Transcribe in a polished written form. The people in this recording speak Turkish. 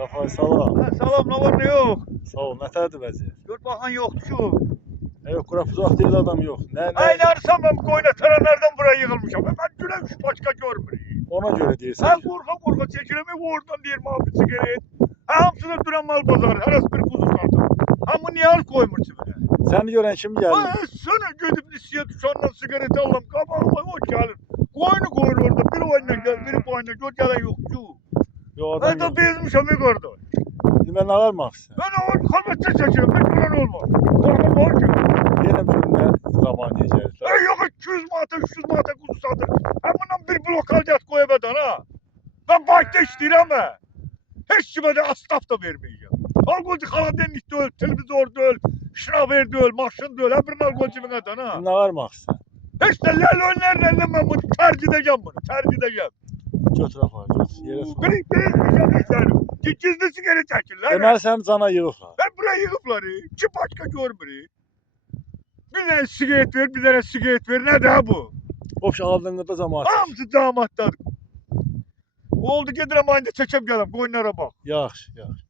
Rafay salam. Ha, salam, ne var ne yok? Sağ ol. Nətərdir vəziyyət? Gör bakan yoktu şu. Yok, quraq uzaq deyil adam yox. Nə? Aynı arısam ben koyuna törenlerden buraya yığılmışım. Ben gülen şu başka görmürüm. Ona görə deyirsən. Ha korka çekilemi oradan diyelim abi sigaret. Ha hamsına duran mal pazarı. Arası bir kuzu satın. Ha bu niye al koymuşsun bana? Səni görən kim gəldi? Ha sana gidip listeye düşandan sigaret alalım. Kabağıma hoş geldin. Koyunu koyun orada. Biri oyuna gel, biri bu oyuna gel. Gelen yok şu. Yox, adam Ben de yox. bezmişim bir orada. Demə nə almaq istəyirsən? Ben o kalbette çekiyorum. Ben gören olmaz. Korkum var ki. Yenə bir nə zaman deyəcəklər. Ey yok 200 manata 300 manata kuzu satır. Ben bundan bir blok alacağız koyamadan ha. Ben başta işleyeceğim ha. Hiç kime de asraf da vermeyeceğim. Alkolcu kaladenlik de öl, televizor da öl, şınaver de öl, maşın da öl. Hepinin alkolcu binadan ha. Nə almaq istəyirsən? Hiç de lel önlerle ben bunu tercih edeceğim bunu. Tercih edeceğim. Götür Rafay, götür. Yerə sor. Bir işlerim. Gizli sigara çekirler. Deməli səni cana yığıblar. Ben buraya yığıpları. Kim başka görmürüm. Bir tane sigaret ver, bir tane sigaret ver. Ne daha bu? Boş aldığında da cəmaət. Hamısı damatlar. Oldu gedirəm ayında çəkəm gələm, qoyunlara bax. Yaxşı, yaxşı.